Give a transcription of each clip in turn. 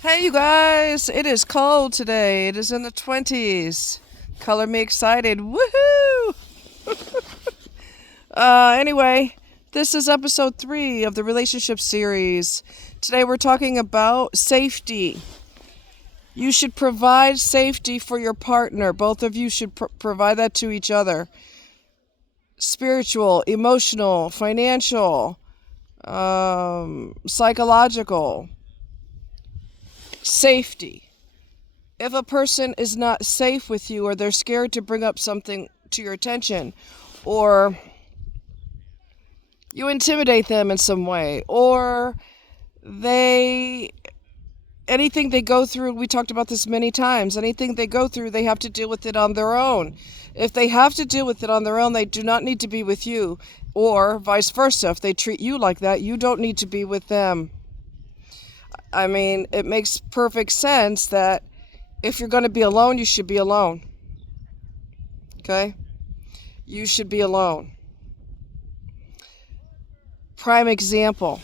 Hey, you guys, it is cold today. It is in the 20s. Color me excited. Woohoo! Anyway, this is episode 3 of the relationship series. Today we're talking about safety. You should provide safety for your partner. Both of you should provide that to each other. Spiritual, emotional, financial, psychological. Safety. If a person is not safe with you, or they're scared to bring up something to your attention, or you intimidate them in some way, or they anything they go through, we talked about this many times, anything they go through, they have to deal with it on their own. If they have to deal with it on their own, they do not need to be with you, or vice versa. If they treat you like that, you don't need to be with them. I mean, it makes perfect sense that if you're going to be alone, you should be alone. Okay? You should be alone. Prime example.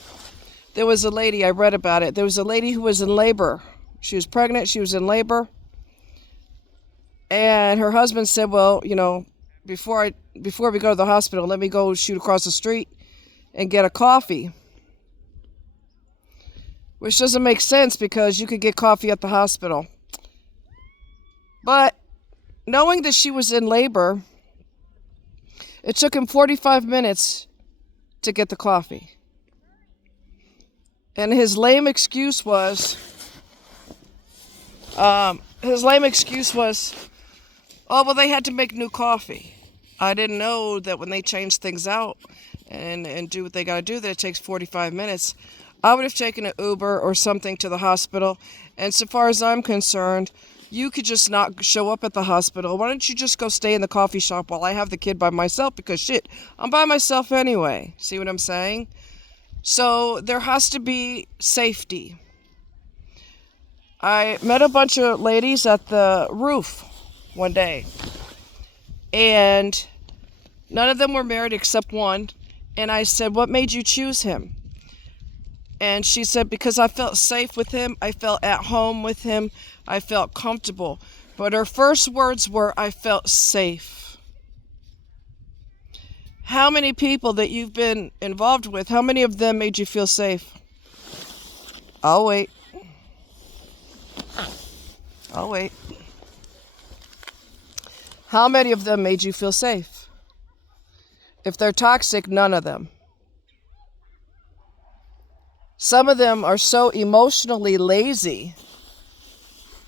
There was a lady, I read about it. There was a lady who was in labor. She was pregnant, she was in labor. And her husband said, well, before we go to the hospital, let me go shoot across the street and get a coffee. Which doesn't make sense because you could get coffee at the hospital. But knowing that she was in labor, it took him 45 minutes to get the coffee. And his lame excuse was, oh, well, they had to make new coffee. I didn't know that when they change things out and do what they got to do, that it takes 45 minutes. I would have taken an Uber or something to the hospital. And so far as I'm concerned, you could just not show up at the hospital. Why don't you just go stay in the coffee shop while I have the kid by myself? Because shit, I'm by myself anyway. See what I'm saying? So there has to be safety. I met a bunch of ladies at the roof one day. And none of them were married except one. And I said, what made you choose him? And she said, because I felt safe with him, I felt at home with him, I felt comfortable. But her first words were, I felt safe. How many people that you've been involved with, how many of them made you feel safe? I'll wait. How many of them made you feel safe? If they're toxic, none of them. Some of them are so emotionally lazy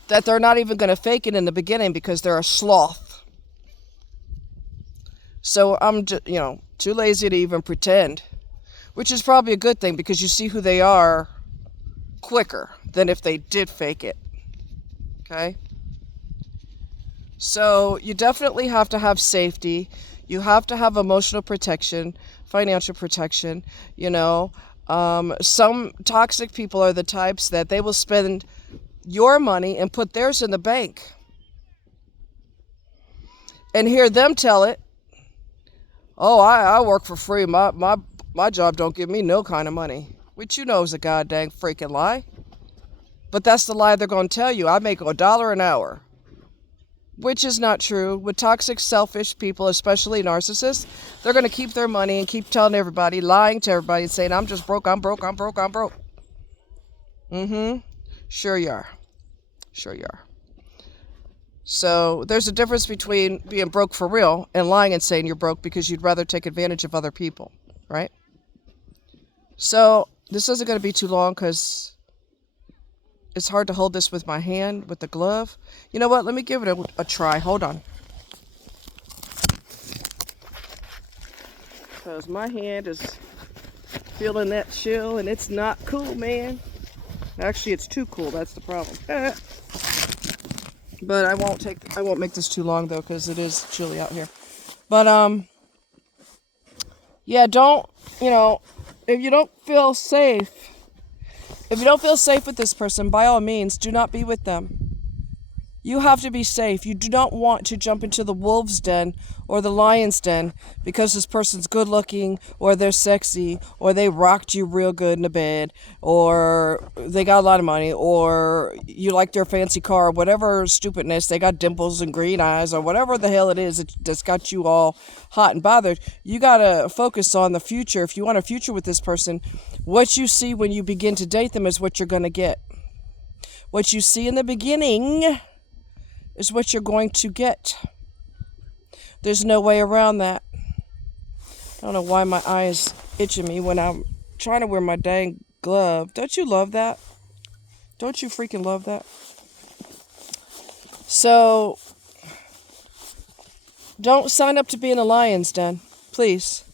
that they're not even going to fake it in the beginning because they're a sloth. So I'm just, too lazy to even pretend, which is probably a good thing because you see who they are quicker than if they did fake it. Okay? So you definitely have to have safety. You have to have emotional protection, financial protection, Some toxic people are the types that they will spend your money and put theirs in the bank. And hear them tell it, oh, I work for free. My job don't give me no kind of money. Which is a goddamn freaking lie. But that's the lie they're going to tell you. I make $1 an hour. Which is not true. With toxic, selfish people, especially narcissists, they're going to keep their money and keep telling everybody, lying to everybody, and saying, I'm just broke, I'm broke. Sure you are. So there's a difference between being broke for real and lying and saying you're broke because you'd rather take advantage of other people, right? So this isn't going to be too long because it's hard to hold this with my hand, with the glove. You know what? Let me give it a try. Hold on. Because my hand is feeling that chill, and it's not cool, man. Actually, it's too cool. That's the problem. But I won't make this too long, though, because it is chilly out here. But, yeah, if you don't feel safe, with this person, by all means, do not be with them. You have to be safe. You do not want to jump into the wolf's den or the lion's den because this person's good looking or they're sexy or they rocked you real good in the bed or they got a lot of money or you like their fancy car or whatever stupidness. They got dimples and green eyes or whatever the hell it is that's got you all hot and bothered. You got to focus on the future. If you want a future with this person, what you see when you begin to date them is what you're going to get. What you see in the beginning is what you're going to get. There's no way around that. I don't know why my eye is itching me when I'm trying to wear my dang glove. Don't you love that? Don't you freaking love that? So, don't sign up to be in a lion's den, please.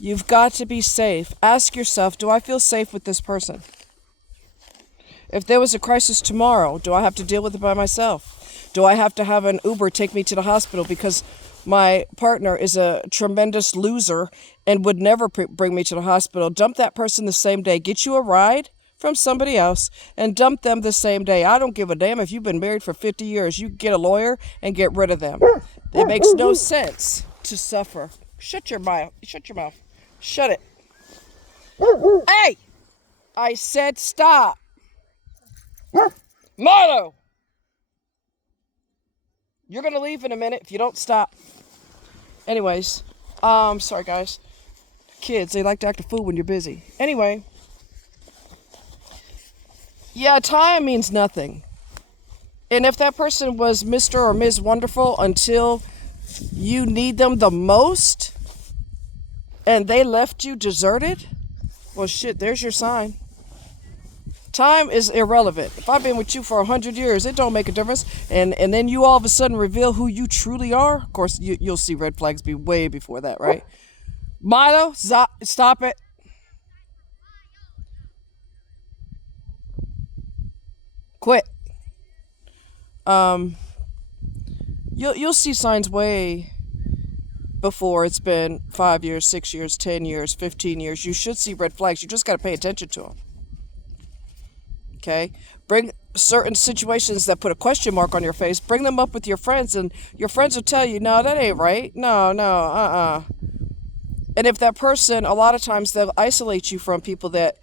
You've got to be safe. Ask yourself, do I feel safe with this person? If there was a crisis tomorrow, do I have to deal with it by myself? Do I have to have an Uber take me to the hospital because my partner is a tremendous loser and would never bring me to the hospital? Dump that person the same day. Get you a ride from somebody else and dump them the same day. I don't give a damn if you've been married for 50 years. You get a lawyer and get rid of them. It makes no sense to suffer. Shut your mouth. Shut your mouth. Shut it. Hey! I said stop. Milo! You're going to leave in a minute if you don't stop. Anyways, sorry guys. Kids, they like to act a fool when you're busy. Anyway. Yeah, time means nothing. And if that person was Mr. or Ms. Wonderful until you need them the most, and they left you deserted, well shit, there's your sign. Time is irrelevant. If I've been with you for 100 years, it don't make a difference. And then you all of a sudden reveal who you truly are. Of course, you'll see red flags be way before that, right? Milo, stop it. Quit. You'll see signs way before it's been 5 years, 6 years, 10 years, 15 years. You should see red flags. You just got to pay attention to them. Okay? Bring certain situations that put a question mark on your face, bring them up with your friends, and your friends will tell you, no, that ain't right. No, And if that person, a lot of times they'll isolate you from people that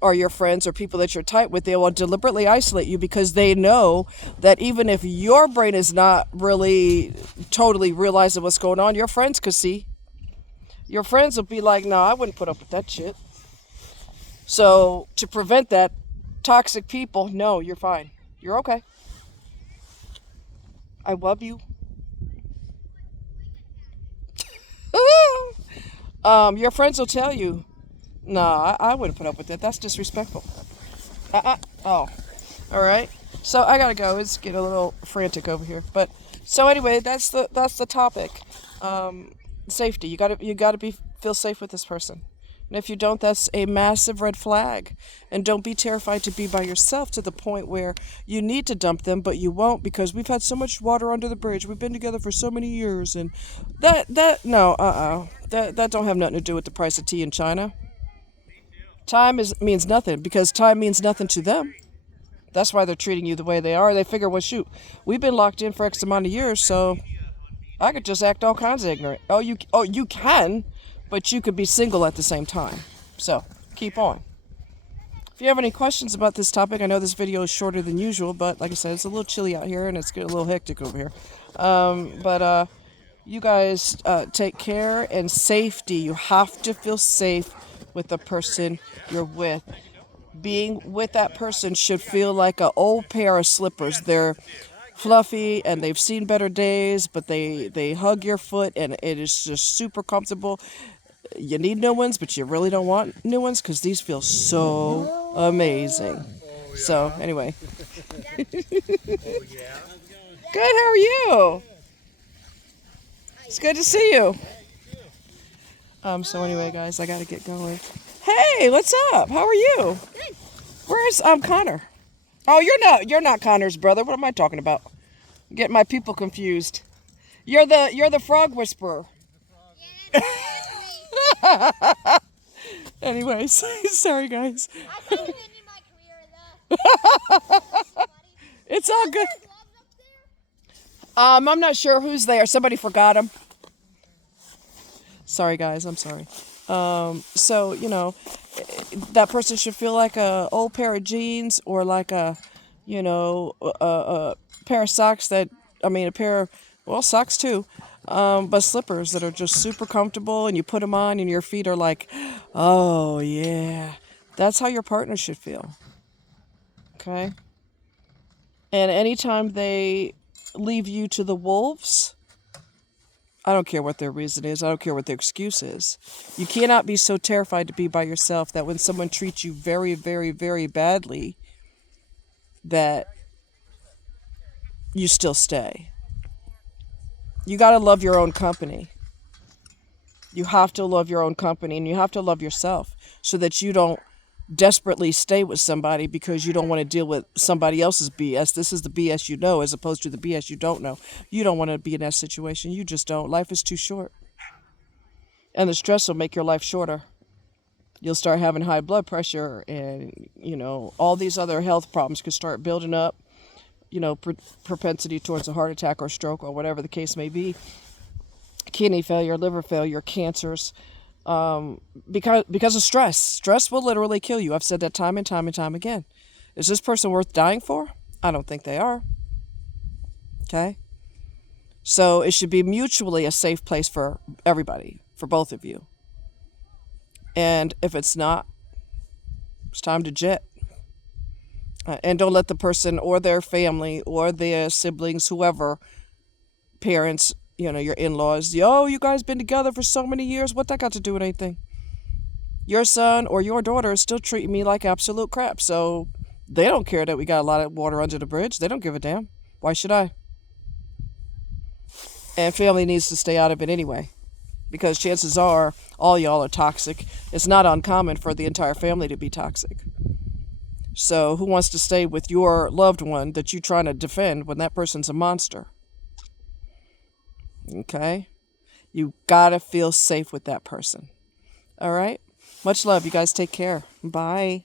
are your friends or people that you're tight with. They will deliberately isolate you because they know that even if your brain is not really totally realizing what's going on, your friends could see. Your friends will be like, no, I wouldn't put up with that shit. So to prevent that, toxic people, no, you're fine. You're okay. I love you. Your friends will tell you, no, I wouldn't put up with that. That's disrespectful. Oh, all right. So I gotta go. It's getting a little frantic over here. But so anyway, that's the topic. Safety. You gotta feel safe with this person. And if you don't, that's a massive red flag. And don't be terrified to be by yourself to the point where you need to dump them, but you won't because we've had so much water under the bridge. We've been together for so many years, and that don't have nothing to do with the price of tea in China. Time means nothing because time means nothing to them. That's why they're treating you the way they are. They figure, well, shoot, we've been locked in for X amount of years, so I could just act all kinds of ignorant. You can. But you could be single at the same time. So, keep on. If you have any questions about this topic, I know this video is shorter than usual, but like I said, it's a little chilly out here and it's getting a little hectic over here. But you guys take care and safety. You have to feel safe with the person you're with. Being with that person should feel like an old pair of slippers. They're fluffy and they've seen better days, but they hug your foot and it is just super comfortable. You need new ones, but you really don't want new ones because these feel so amazing. So, anyway. Good, how are you? It's good to see you. So anyway, guys, I gotta get going. Hey, what's up? How are you? Where's Connor? Oh, you're not Connor's brother. What am I talking about? I'm getting my people confused. You're the frog whisperer. Anyways, sorry guys. It's all good. I'm not sure who's there. Somebody forgot him. Sorry, guys. I'm sorry. So, that person should feel like a old pair of jeans or like a pair of socks a pair of, well, socks too, but slippers that are just super comfortable and you put them on and your feet are like, oh, yeah. That's how your partner should feel. Okay? And anytime they leave you to the wolves, I don't care what their reason is. I don't care what their excuse is. You cannot be so terrified to be by yourself that when someone treats you very, very, very badly, that you still stay. You got to love your own company. You have to love your own company and you have to love yourself so that you don't desperately stay with somebody because you don't want to deal with somebody else's BS. This is the BS you know as opposed to the BS you don't know. You don't want to be in that situation. You just don't. Life is too short. And the stress will make your life shorter. You'll start having high blood pressure and, all these other health problems could start building up, propensity towards a heart attack or stroke or whatever the case may be, kidney failure, liver failure, cancers, because of stress. Stress will literally kill you. I've said that time and time and time again. Is this person worth dying for? I don't think they are. Okay? So it should be mutually a safe place for everybody, for both of you. And if it's not, it's time to jet. And don't let the person or their family or their siblings, whoever, parents, your in-laws, you guys been together for so many years. What that got to do with anything? Your son or your daughter is still treating me like absolute crap. So they don't care that we got a lot of water under the bridge. They don't give a damn. Why should I? And family needs to stay out of it anyway. Because chances are all y'all are toxic. It's not uncommon for the entire family to be toxic. So who wants to stay with your loved one that you're trying to defend when that person's a monster? Okay? You gotta feel safe with that person. All right? Much love. You guys take care. Bye.